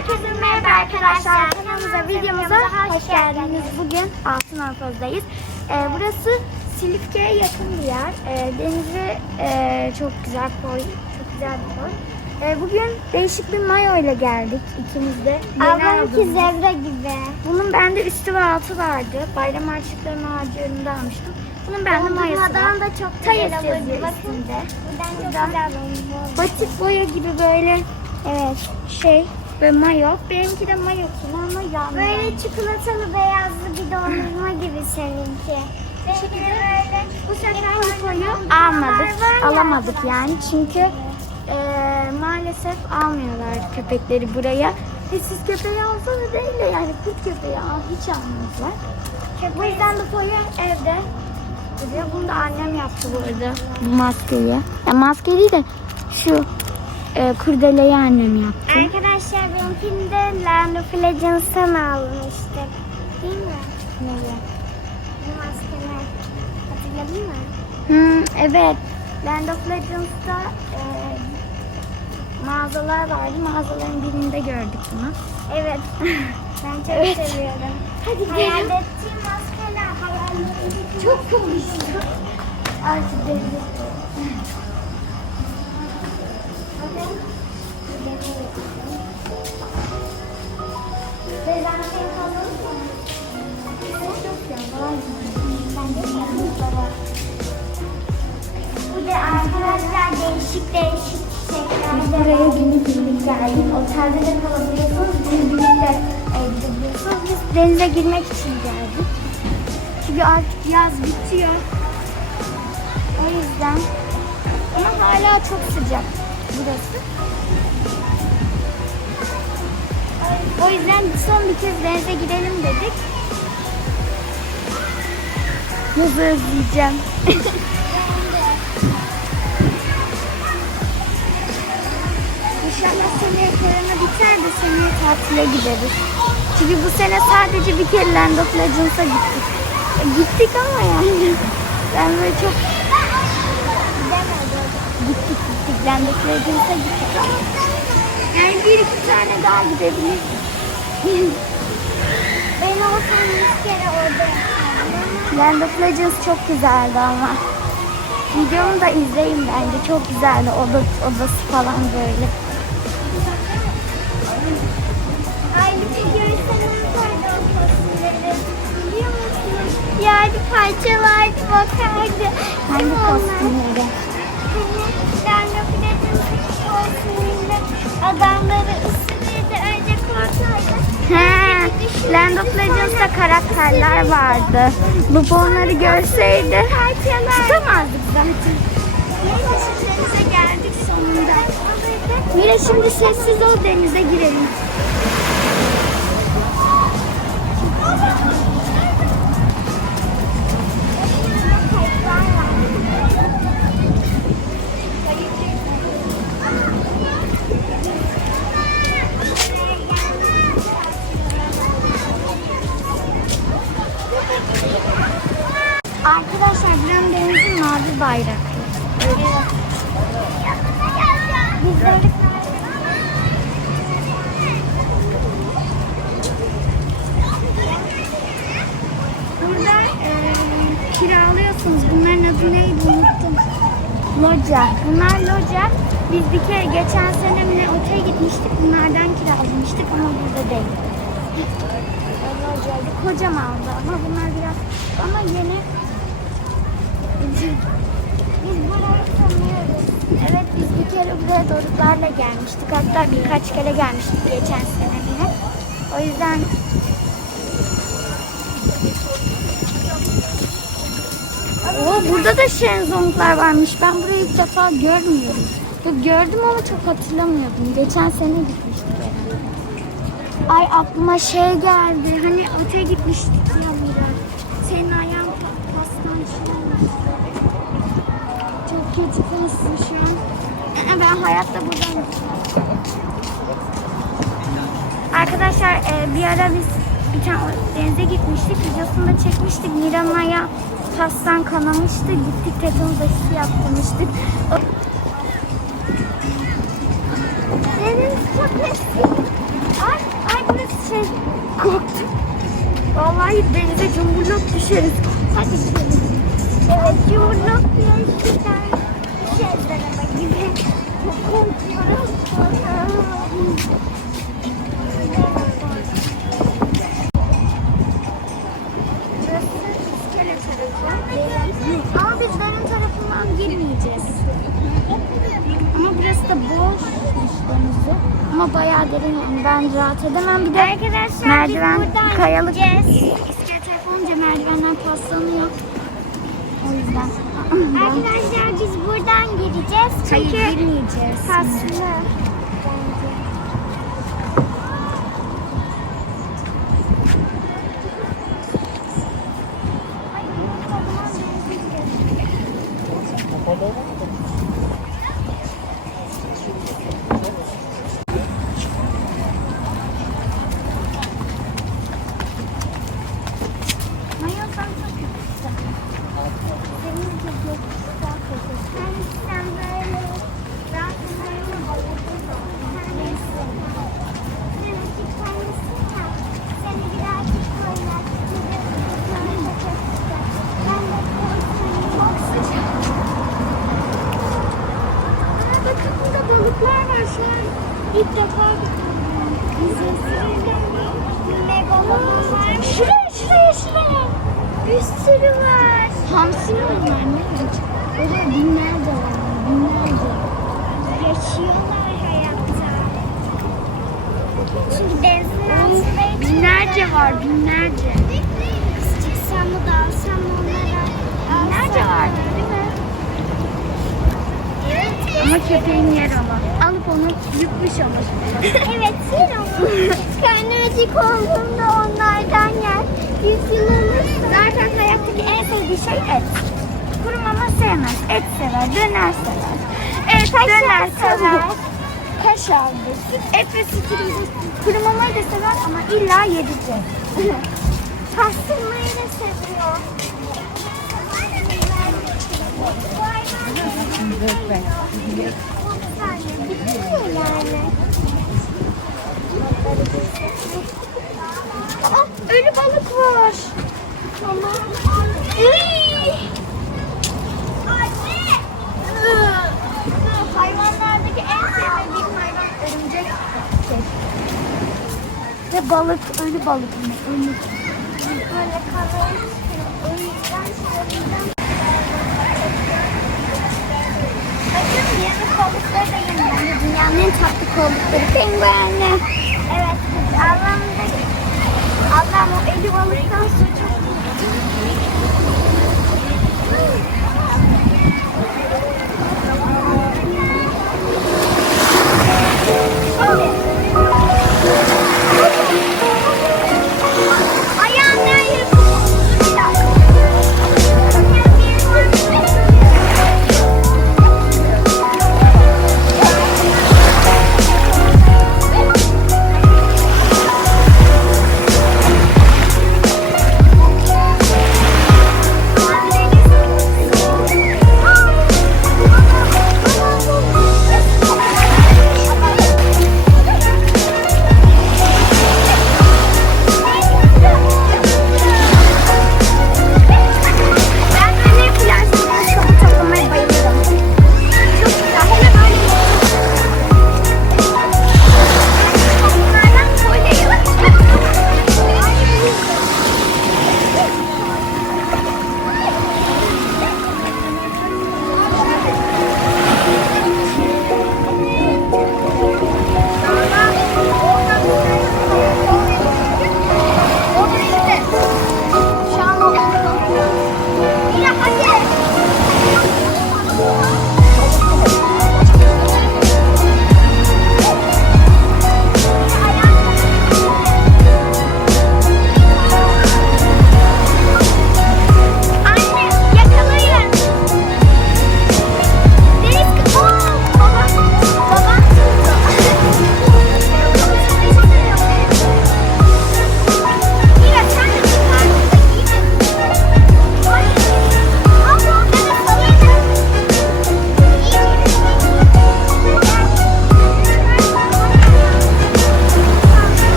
Herkese merhaba arkadaşlar. Kanalımıza, videomuza hoş geldiniz. Bugün Altın Anfaz'dayız. Ee, burası Silifke'ye yakın bir yer. Ee, denizi e, çok güzel koy. Çok güzel bir koy. Ee, bugün değişik bir mayo ile geldik ikimiz de. Ablamınki zebra gibi. Bunun bende üstü ve altı vardı. Bayram harçlıklarını harcıyorunda almıştım. Bunun bende mayosu var. Da çok Tayes güzel yazıyor olurdu. Bakın. üstünde. Buradan çok Buradan. güzel olmuş. Batik boya gibi böyle evet şey ve mayo. Benimki de mayo ama yandı. Böyle çikolatalı beyazlı bir dondurma gibi seninki. Benimki de böyle bu sefer dondurmalar almadık. Alamadık yani çünkü eee, maalesef almıyorlar köpekleri buraya. Ve siz köpeği alsanız değil de yani kurt köpeği al, hiç almazlar. Bu yüzden Niko'yu evde. Bunu da annem yaptı bu arada. Bu maskeyi. Ya maske değil de şu e, kurdeleyi annem yaptı. Arkadaşlar benimkini de Land of Legends'tan almıştık. Değil mi? Neyi? Bu maskeler. Hatırladın mı? Hmm, evet. Land of Legends'ta e, mağazalar vardı. Mağazaların birinde gördük bunu. Evet. Ben çok Evet. seviyorum. Hadi Hayal ettiğim maskeler hayallerim. Çok konuştum. Artık denize. Değişik değişik çiçekler. Buraya günü günlük geldik. Otelde de kalabiliyorsunuz. Günlük de gidebiliyorsunuz. Biz denize girmek için geldik. Çünkü artık yaz bitiyor. O yüzden. Ama hala çok sıcak burası. O yüzden son bir kez denize gidelim dedik. Yazı özleyeceğim. İnşallah seneye korona biter de seneye tatile gideriz. Çünkü bu sene sadece bir kere Land of Legends'a gittik. Gittik ama yani. Ben böyle çok of Legends'a gittik ama. Yani bir iki tane daha gidebiliriz. Ben olsam yüz kere orada. Land of Legends çok güzeldi ama. Videomu da izleyin bence. Çok güzeldi. Oda, odası falan böyle. Ay bir de görseler vardı o kostümleri. Biliyor musunuz? Yani parçalardı bakardı. Hangi kostümleri? Adamları ısırırdı. Önce korkardı. He, Land of Legends'ta karakterler vardı. Lupo onları görseydi tutamazdık zaten. Neyse geldik sonunda. Mira şimdi sessiz ol denize girelim. Kiralıyorsunuz. Bunların adı neydi unuttum. Loca. Bunlar loca. Biz bir kere geçen sene mi ne otele gitmiştik. Bunlardan kiralamıştık ama burada değil. Locaydı. Kocamandı ama bunlar biraz ama yeni. Biz burayı tanıyoruz. Evet biz bir kere buraya doruklarla gelmiştik. Hatta birkaç kere gelmiştik geçen sene yine. O yüzden Oo, burada da şenzonglar varmış. Ben burayı ilk defa görmüyorum. Gördüm ama çok hatırlamıyordum. Geçen sene gitmiştik herhalde. Ay aklıma şey geldi. Hani otele gitmiştik ya Mira. Senin ayağın pa- olmuş. Çok kötü kastım şu an. Ben hayatta buradan Arkadaşlar e, bir ara biz bir tane denize gitmiştik. Videosunu da çekmiştik. Mira'nın ayağı pastan kanamıştı. Gittik tetanus aşısı yaptırmıştık. Deniz çok eski. Ay korktum. Vallahi denize cumburlop düşeriz. Hadi gidelim. Evet yumruk yaşından şeyden ama gibi. Çok korkuyorum. Ama biz benim tarafından girmeyeceğiz. Ama burası da boş denizi. Ama bayağı derin ben rahat edemem. Bir de Arkadaşlar merdiven, biz buradan kayalık gideceğiz. İskele tarafı olunca merdivenler paslanıyor. O yüzden. Arkadaşlar biz buradan gireceğiz. Hayır Çünkü girmeyeceğiz. kaslı. İlk defa Megalodon var. Şuraya şuraya şuraya. Bir sürü var. Hamsi mi onlar ne? Orada binlerce var. Binlerce. Yaşıyorlar hayatta. Çünkü denizin altında Binlerce var binlerce. Çıksam mı da alsam mı onlara? Binlerce var değil mi? Evet. Ama köpeğin yer ama. Alıp onu yutmuş olur. evet yer ama. Karnı acık olduğunda onlardan yer. Yüz yıl olursa. Zaten hayattaki en sevdiği şey et. Kuru mama sevmez. Et sever, döner sever. Et, döner sever. Kaşardır. Süt, et ve sütü Kuru mamayı da sever ama illa yedirecek. Pastırmayı da seviyor. Bitiyor yani. Aa, ölü balık var. Hayvanlardaki en sevmediğim hayvan örümcek. Ve balık, ölü balık mı? Ölü. Böyle kalın. O yüzden. Bakın yeni kollukları da yeni. Yani dünyanın en tatlı kollukları penguenler.